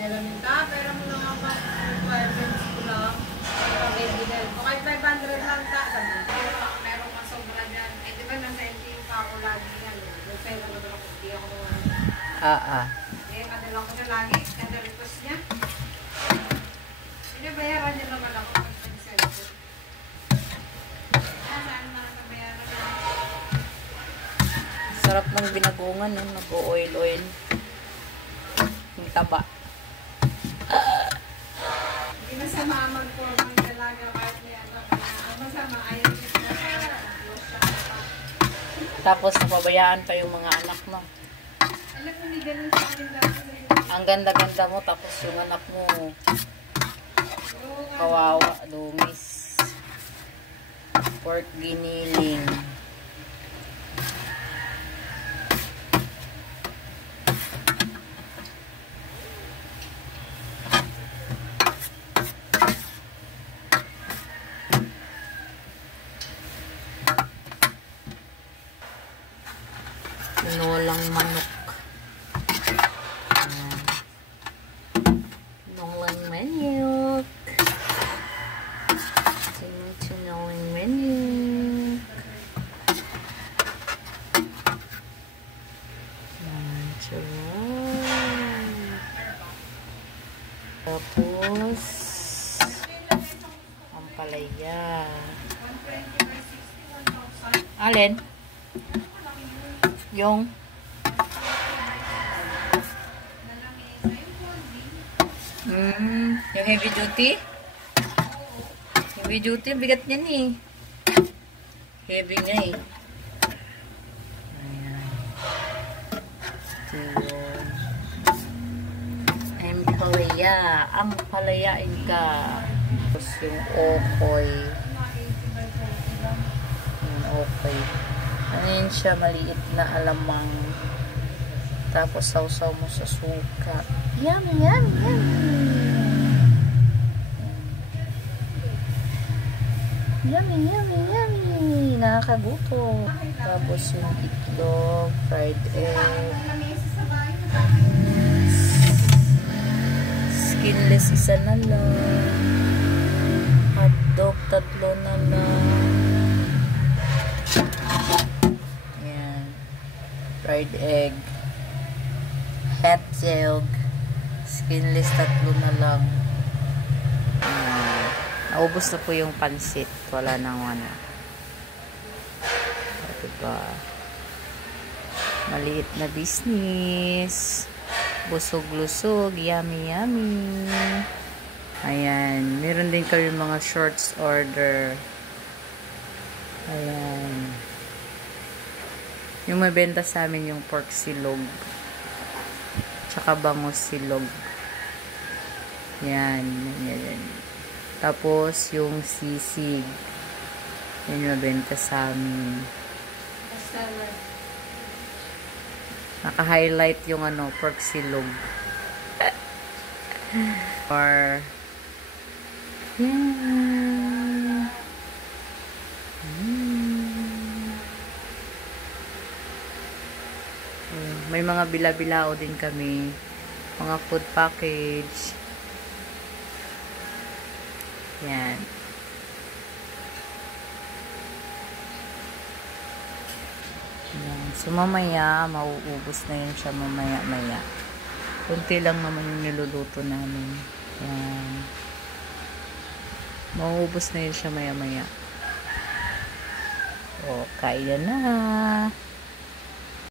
Pero mo lang ako, requirements ko lang. Pag-ibigay ko. Kahit 500 lang ta. Meron ka sobra dyan. Eh, di ba nasa NTU pa ako lagi yan. Sa'yo lang naman ako. Hindi ako naman. Eh, madala ko siya lagi. Kada request niya. Binabayaran niya naman ako. Sarap ng binagungan, no? Nag-oil-oil. Yung taba. Hindi masama mag-formal dalaga kahit may anak. Ang masama ayaw niya. Tapos napabayaan pa yung mga anak mo. Alam mo, hindi ganun sa akin dati. Ang ganda-ganda mo, tapos yung anak mo kawawa, dumis. Pork giniling. Tinolang manok. Tinolang manok. Tinolang manok. Tapos ang palaya. Alin? Yung heavy duty? Heavy duty, bigat niyan eh. Heavy nga eh. Ayan. Ito yun. Ang palaya. Ang palayain ka. Tapos yung okoy. Yung okoy. Ano yun siya? Maliit na alamang. Tapos sausaw mo sa suka. Yummy, yummy, yummy. Yummy, yummy, yummy. Nakakagutom. Tapos yung itlog, fried egg. Skinless isa na lang. Hotdog, 3 na lang. Ayan. Fried egg. Hot dog. Skinless, 3 na lang. Naubos na po yung pansit. Wala nang wala. Diba? Maliit na business. Busog-lusog. Yummy, yummy. Ayan. Meron din kami mga shorts order. Ayan. Yung mabenta sa amin yung pork silog. Tsaka bangus silog. Yan. Yan. Tapos, yung sisig. Yan yung mabenta sa amin. Naka-highlight yung pork silog. Or, yan. May mga bila-bilao din kami. Mga food package. Yan. Yan. So, mamaya, mauubos na yun siya mamaya-maya. Kunti lang naman yung niluluto namin. Yan. Mauubos na yun siya maya-maya. O, kaya na.